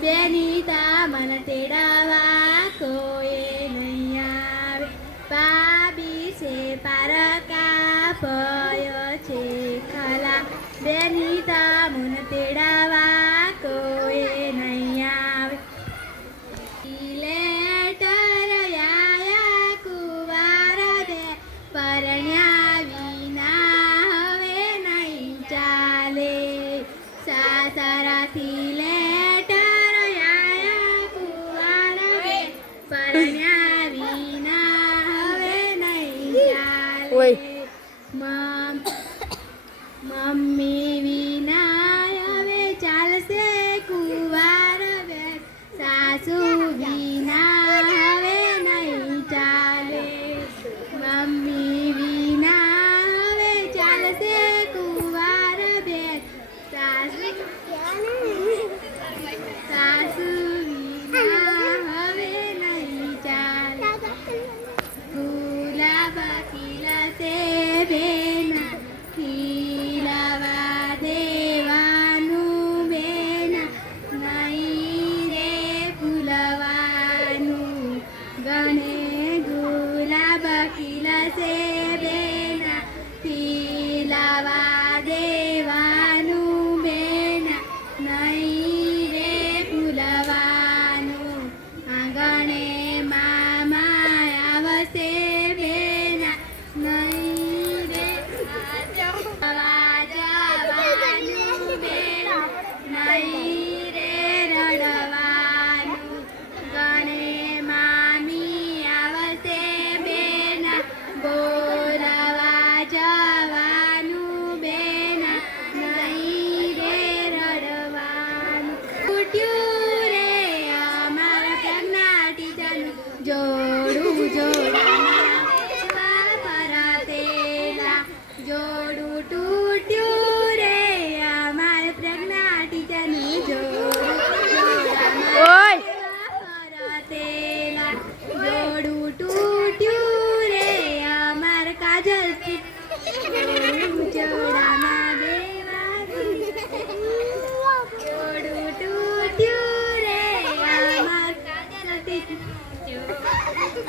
બેનીતા મન તેડાવા કોઈ નહીં આવે. પાબી છે, પારકા પયો છે ખલા. બેની તા મને તેડાવા કોઈ નહીં આવે. લેટર આયા કુવાર દે, પરણ્યા સારા થી લે કોઈ મમ્મી વિના હવે ચાલશે કુવાર સાસુ વિના